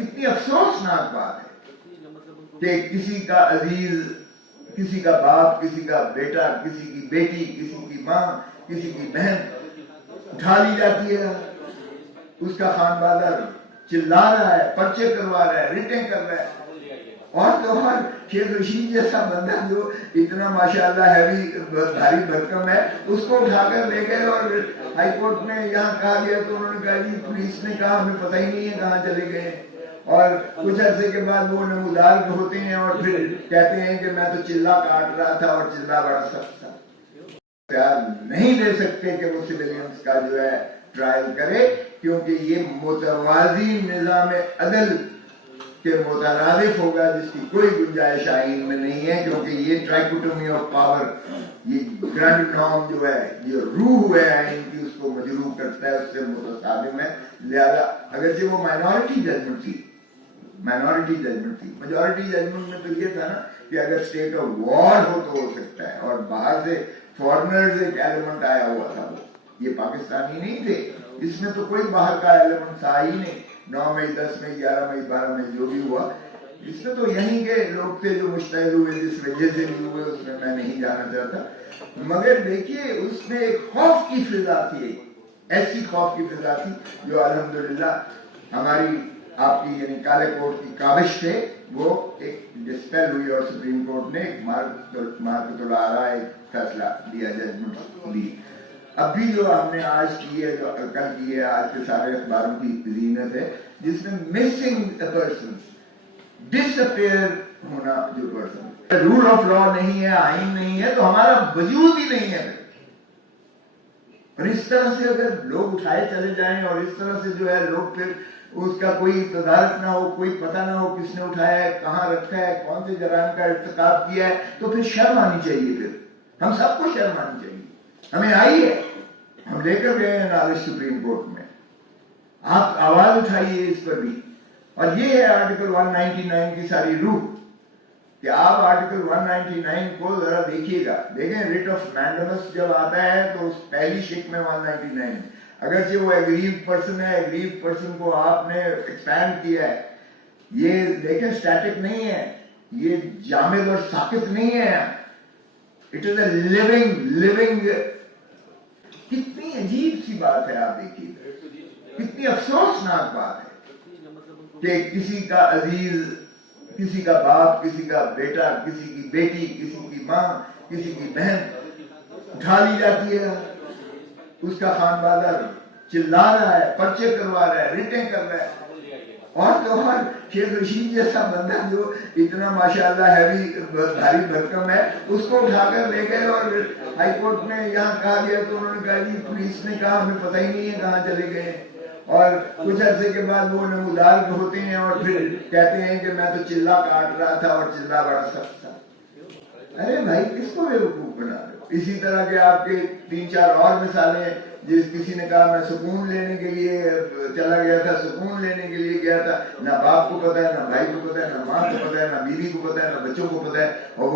کتنی افسوسناک بات ہے کہ کسی کا عزیز، کسی کا باپ، کسی کا بیٹا، کسی کی بیٹی، کسی کی ماں، کسی کی بہن اٹھا لی جاتی ہے، اس کا خانوادہ چلا رہا ہے، پرچے کروا رہا ہے، ریٹیں کر رہا ہے، اور تو اور شیخ رشید جیسا بندہ جو اتنا ماشاءاللہ ہیوی بھاری بھرکم ہے، اس کو اٹھا کر لے گئے اور ہائی کورٹ میں یہاں کہا گیا تو انہوں نے کہا جی پولیس نے کہا ہمیں پتہ ہی نہیں ہے کہاں چلے گئے، اور کچھ عرصے کے بعد وہ نمودار ہوتے ہیں اور پھر کہتے ہیں کہ میں تو چلا کاٹ رہا تھا اور چلا بڑا سخت تھا۔ اختیار نہیں دے سکتے کہ وہ سویلینز کا جو ہے ٹرائل کرے، کیونکہ یہ متوازی نظام عدل کے مترادف ہوگا، جس کی کوئی گنجائش آئین میں نہیں ہے، کیونکہ یہ ٹرائکوٹومی آف پاور، یہ گرینڈ نارم جو ہے، یہ روح ہے آئین کی، اس کو مجروح کرتا ہے، اس سے متصادم ہے۔ لہذا اگرچہ وہ مائنورٹی ججمنٹ تھی، میجورٹی ججمنٹ میں تو یہ تھا نا کہ اگر اسٹیٹ آف وار ہو تو ہو سکتا ہے، اور باہر سے فورنرز ایک ایلیمنٹ آیا ہوا تھا، یہ پاکستانی نہیں تھے، اس میں تو کوئی باہر کا ایلیمنٹ تھا ہی نہیں۔ 9 مئی، 10 مئی، 11 مئی، 12 مئی جو بھی ہوا، اس میں تو یہیں کے لوگ تھے جو مشتعل ہوئے، جس وجہ سے بھی ہوئے اس میں نہیں جانا چاہتا، مگر دیکھیے اس میں ایک خوف کی فضا تھی، ایسی خوف کی فضا تھی جو الحمدللہ ہماری آپ کی یعنی کالے کوٹ کی کاوش سے وہ ایک ڈسپیل ہوئی، اور سپریم کورٹ نے ایک مارکت الآراء ایک فیصلہ دیا، ججمنٹ دی۔ اب بھی جو ہم نے آج کی ہے، جو کل کی ہے، آج کے سارے اخباروں کی زینت ہے، جس میں مسنگ پرسن، ڈس اپیئر ہونا جو پرسن، رول آف لا نہیں ہے، آئین نہیں ہے، تو ہمارا وجود ہی نہیں ہے۔ اور اس طرح سے اگر لوگ اٹھائے چلے جائیں، اور اس طرح سے جو ہے لوگ پھر اس کا کوئی تدارک نہ ہو، کوئی پتہ نہ ہو کس نے اٹھایا ہے، کہاں رکھا ہے، کون سے جرائم کا ارتکاب کیا ہے، تو پھر شرم آنی چاہیے، پھر ہم سب کو شرم آنی چاہیے۔ ہمیں آئی ہے، ہم لے کر گئے ہیں نالج سپریم کورٹ میں، آپ آواز اٹھائیے اس پر بھی۔ اور یہ ہے آرٹیکل 199 کی ساری روح، کہ آپ آرٹیکل 199 کو ذرا دیکھیے گا، دیکھیں ریٹ آف مینڈمس جب آتا ہے تو اس پہلی شک میں 199، اگرچہ وہ ایگریو پرسن ہے، ایگریو پرسن کو آپ نے ایکسپینڈ کیا ہے، یہ دیکھیں سٹیٹک نہیں ہے، یہ جامد اور ساکت نہیں ہے، اٹ از اے لیونگ۔ کتنی عجیب سی بات ہے، آپ دیکھیے کتنی افسوسناک بات ہے کہ کسی کا عزیز، کسی کا باپ، کسی کا بیٹا، کسی کی بیٹی، کسی کی ماں، کسی کی بہن اٹھا لی جاتی ہے، اس کا خانوادہ چلا رہا ہے، پرچے کروا رہا ہے، ریٹیں کر رہا ہے، اور تو اور شیخ رشید جیسا بندہ جو اتنا ماشاءاللہ ہیوی بھاری بھرکم ہے، اس کو اٹھا کر لے گئے اور ہائی کورٹ میں یہاں کہا گیا تو انہوں نے کہا جی پولیس نے کہا ہمیں پتہ ہی نہیں ہے کہاں چلے گئے، اور کچھ عرصے کے بعد وہ نمودار ہوتے ہیں اور پھر کہتے ہیں کہ میں تو چلا کاٹ رہا تھا اور چلا بڑا سخت تھا۔ ارے بھائی کس کو بیوقوف بنا رہے ہو؟ اسی طرح کے آپ کے 3-4 اور مثالیں، کسی نے کہا میں سکون لینے کے لیے چلا گیا تھا، سکون لینے کے لیے گیا تھا، نہ باپ کو پتا ہے، نہ بھائی کو پتا ہے، نہ ماں کو پتا ہے، نہ بیوی کو پتا ہے، نہ بچوں کو پتا ہے، اور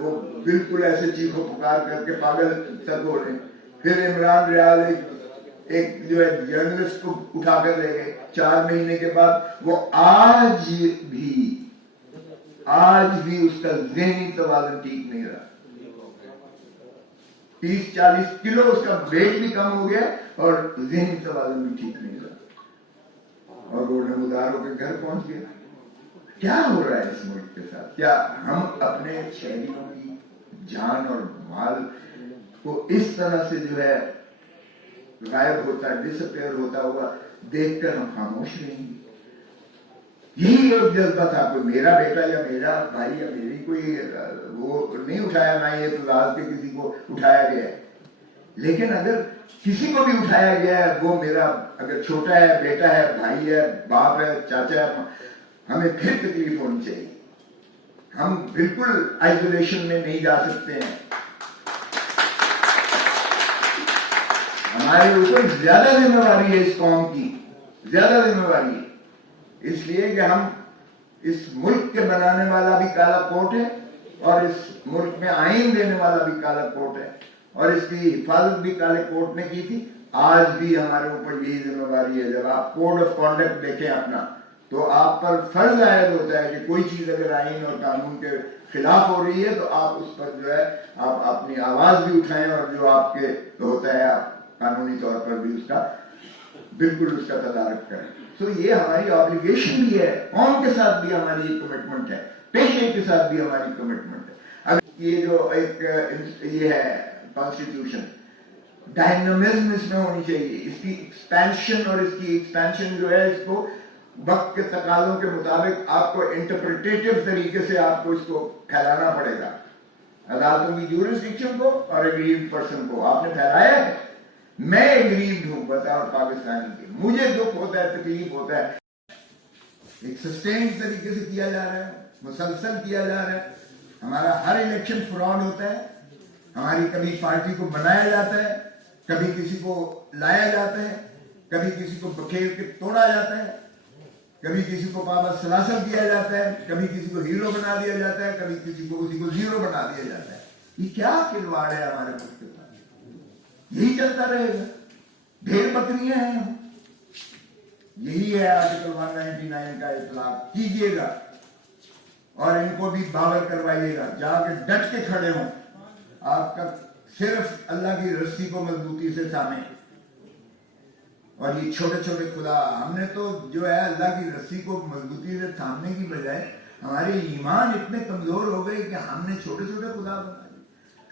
وہ بالکل ایسے چیخو پکار کر کے پاگل تک ہو رہے ہیں۔ پھر عمران ریاض ایک جو ہے جرنلسٹ کو اٹھا کر لے گئے 4 مہینے کے بعد، وہ آج بھی اس کا ذہنی توازن ٹھیک نہیں رہا، 30-40 کلو اس کا ویٹ بھی کم ہو گیا اور ذہنی توازن بھی ٹھیک نہیں رہا، اور وہ نموداروں کے گھر پہنچ گیا۔ کیا ہو رہا ہے اس ملک کے ساتھ؟ کیا ہم اپنے شہریوں کی جان اور مال کو اس طرح سے جو ہے غائب ہوتا، ڈس اپیئر ہوتا ہوا دیکھ کر ہم خاموش رہیں گے؟ یہی ایک جذبہ تھا، کوئی میرا بیٹا یا میرا بھائی یا میری کوئی وہ نہیں اٹھایا، نہ یہ اعتراض کہ کسی کو اٹھایا گیا ہے، لیکن اگر کسی کو بھی اٹھایا گیا ہے، وہ میرا اگر چھوٹا ہے، بیٹا ہے، بھائی ہے، باپ ہے، چاچا ہے، ہمیں پھر تکلیف ہونی چاہیے۔ ہم بالکل آئسولیشن میں نہیں جا سکتے ہیں، ہمارے اوپر زیادہ ذمہ داری ہے، اس قوم کی زیادہ ذمہ داری ہے، اس لیے کہ ہم اس ملک کے بنانے والا بھی کالا کوٹ ہے، اور اس ملک میں آئین دینے والا بھی کالا کوٹ ہے، اور اس کی حفاظت بھی کالے کوٹ نے کی تھی، آج بھی ہمارے اوپر یہی ذمہ داری ہے۔ جب آپ کوڈ آف کانڈکٹ دیکھیں اپنا، تو آپ پر فرض عائد ہوتا ہے کہ کوئی چیز اگر آئین اور قانون کے خلاف ہو رہی ہے تو آپ اس پر جو ہے آپ اپنی آواز بھی اٹھائیں اور جو آپ کے ہوتا ہے آپ قانونی طور پر بھی اس کا بالکل اس کا تدارک کریں. تو یہ ہماری آبلیگیشن بھی ہے, قوم کے ساتھ بھی ہماری ایک کمٹمنٹ ہے, پیشے کے ساتھ بھی ہماری کمٹمنٹ ہے. اب یہ جو ایک یہ ہے کانسٹیٹیوشن, ڈائنامزم اس میں ہونی چاہیے, اس کی ایکسپینشن, اور اس کی ایکسپینشن جو ہے اس کو وقت کے تقاضوں کے مطابق آپ کو انٹرپریٹیو طریقے سے آپ کو اس کو پھیلانا پڑے گا. عدالتوں کی جورسڈکشن کو اور ایگریوڈ پرسن کو آپ نے پھیلایا ہے. میں ایگریوڈ ہوں بطور پاکستانی کے, مجھے دکھ ہوتا ہے, تکلیف ہوتا ہے, ایک سسٹینڈ طریقے سے کیا جا رہا ہے, مسلسل کیا جا رہا ہے. ہمارا ہر الیکشن فراڈ ہوتا ہے, ہماری کبھی پارٹی کو بنایا جاتا ہے, کبھی کسی کو لایا جاتا ہے, کبھی کسی کو بکھیر کے توڑا جاتا ہے, کبھی کسی کو پابند سلاسل کیا جاتا ہے, کبھی کسی کو ہیرو بنا دیا جاتا ہے, کبھی کسی کو زیرو بنا دیا جاتا ہے. یہ کیا کھلواڑ ہے ہمارے ملک کے ساتھ؟ یہی چلتا رہے گا, ڈھیر بکریاں ہیں. یہی ہے آرٹیکل 199 کا اطلاق کیجئے گا اور ان کو بھی باور کروائیے گا, جا کے ڈٹ کے کھڑے ہوں. آپ کا صرف اللہ کی رسی کو مضبوطی سے تھامیں, اور یہ چھوٹے چھوٹے خدا, ہم نے تو جو ہے اللہ کی رسی کو مضبوطی سے تھامنے کی بجائے ہمارے ایمان اتنے کمزور ہو گئے کہ ہم نے چھوٹے چھوٹے خدا بنا دیے.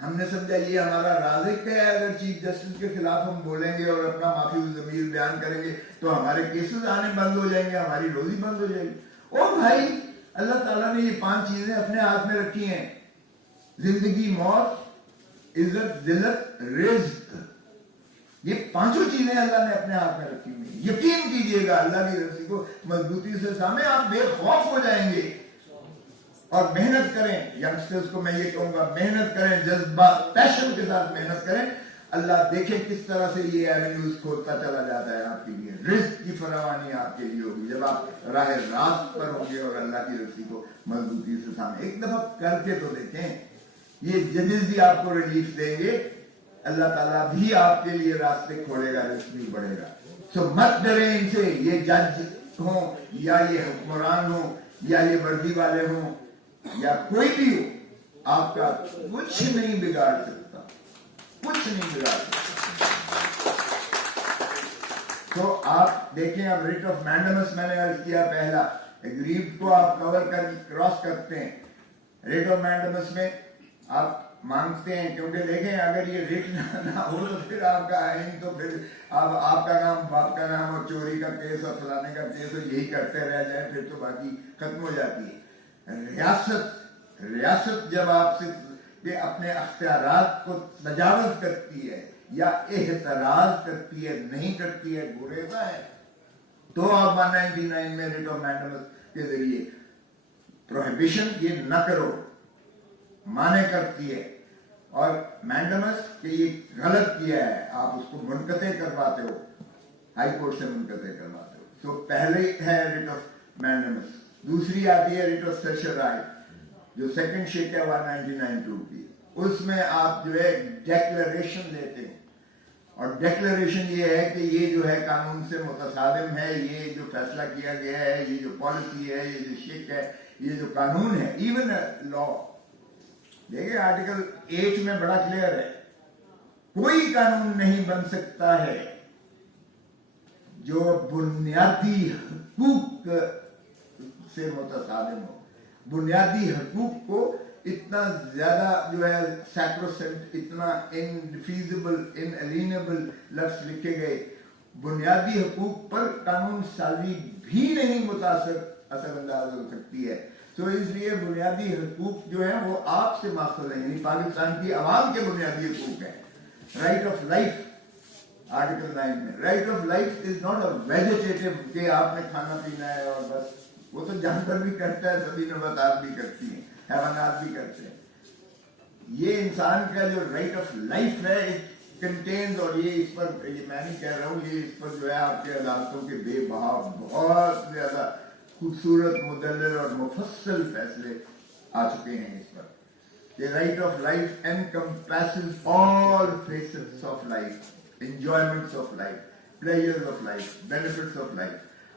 ہم نے سمجھا یہ ہمارا رازق ہے, اگر چیف جسٹس کے خلاف ہم بولیں گے اور اپنا معافی الضمیر بیان کریں گے تو ہمارے کیسز آنے بند ہو جائیں گے, ہماری روزی بند ہو جائے گی. اور بھائی اللہ تعالیٰ نے یہ 5 چیزیں اپنے ہاتھ میں رکھی ہیں, زندگی, موت, عزت, ذلت, رزق. یہ 5 چیزیں اللہ نے اپنے ہاتھ میں رکھی ہوئی. یقین کیجئے گا, اللہ کی رسی کو مضبوطی سے تھامیں, آپ بے خوف ہو جائیں گے. اور محنت کریں, ینگسٹرز کو میں یہ کہوں گا, محنت کریں, جذبات پیشن کے ساتھ محنت کریں. اللہ دیکھیں کس طرح سے یہ ایونیوز کھولتا چلا جاتا ہے آپ کے لیے. رزق کی فراوانی آپ کے لیے ہوگی جب آپ راہ راست پر ہوں گے اور اللہ کی رسی کو مضبوطی سے تھامیں. ایک دفعہ کر کے تو دیکھیں, یہ ججز بھی آپ کو ریلیف دیں گے, اللہ تعالیٰ بھی آپ کے لیے راستے کھولے گا, رزق بھی بڑھے گا. سو مت ڈریں ان سے, یہ جج ہوں یا یہ حکمران ہوں یا یہ وردی والے ہوں یا کوئی بھی ہو, آپ کا کچھ نہیں بگاڑ سکتا, کچھ نہیں بگاڑ سکتا. تو آپ دیکھیں, اب ریٹ آف مینڈمس میں نے عرض کیا پہلا, ایگریوڈ کو آپ کور کر کراس کرتے ہیں. ریٹ آف مینڈمس میں آپ مانگتے ہیں, کیونکہ دیکھیں اگر یہ ریٹ نہ ہو تو پھر آپ کا آئین تو پھر آپ کا نام, باپ کا نام, اور چوری کا کیس اور فلانے کا کیس, اور یہی کرتے رہ جائیں, پھر تو باقی ختم ہو جاتی ہے. ریاست جب آپ سے کہ اپنے اختیارات کو تجاوز کرتی ہے یا احتراز کرتی ہے, نہیں کرتی ہے, گریزا ہے, تو آپ 199 میں ریٹ آف مینڈمس کے ذریعے پروہیبیشن یہ نہ کرو مانے کرتی ہے, اور مینڈمس کہ یہ غلط کیا ہے آپ اس کو منقطع کرواتے ہو, ہائی کورٹ سے منقطع کرواتے ہو. تو پہلے ہے ریٹ آف مینڈمس. دوسری آتی ہے ریٹ آف سرسرائے, جو سیکنڈ شیک ہے 199(2) کی. اس میں آپ جو ہے ڈیکلریشن دیتے ہیں, اور ڈیکلریشن یہ ہے کہ یہ جو ہے قانون سے متصادم ہے, یہ جو فیصلہ کیا گیا ہے, یہ جو پالیسی ہے, یہ جو شک ہے, یہ جو قانون ہے, ایون لا. دیکھیں آرٹیکل 8 میں بڑا کلیئر ہے, کوئی قانون نہیں بن سکتا ہے جو بنیادی حقوق سے متصادم ہو. بنیادی حقوق کو اتنا زیادہ جو ہے سیکروسنٹ, اتنا انڈیفیزبل, انالینیبل لفظ لکھے گئے. بنیادی حقوق پر قانون سازی بھی نہیں متاثر اثر انداز ہو سکتی ہے. تو اس لیے بنیادی حقوق جو ہیں وہ آپ سے ماخوذ ہیں, یعنی پاکستان کی عوام کے بنیادی حقوق ہیں. رائٹ آف لائف آرٹیکل 9 میں, right of life is not a vegetative کہ آپ نے کھانا پینا ہے اور بس, وہ تو جانور بھی کرتا ہے, سبھی نباتات بھی کرتی ہیں, حیوانات بھی کرتے ہیں. یہ انسان کا جو رائٹ آف لائف ہے کنٹینز, اور یہ اس پر, یہ میں نہیں کہہ رہا ہوں, یہ اس پر جو ہے آپ کے عدالتوں کے بے بہا بہت زیادہ خوبصورت, مدلل اور مفصل فیصلے آ چکے ہیں اس پر, کہ right of life encompasses all facets of life, enjoyments of life, pleasures of life, benefits of life.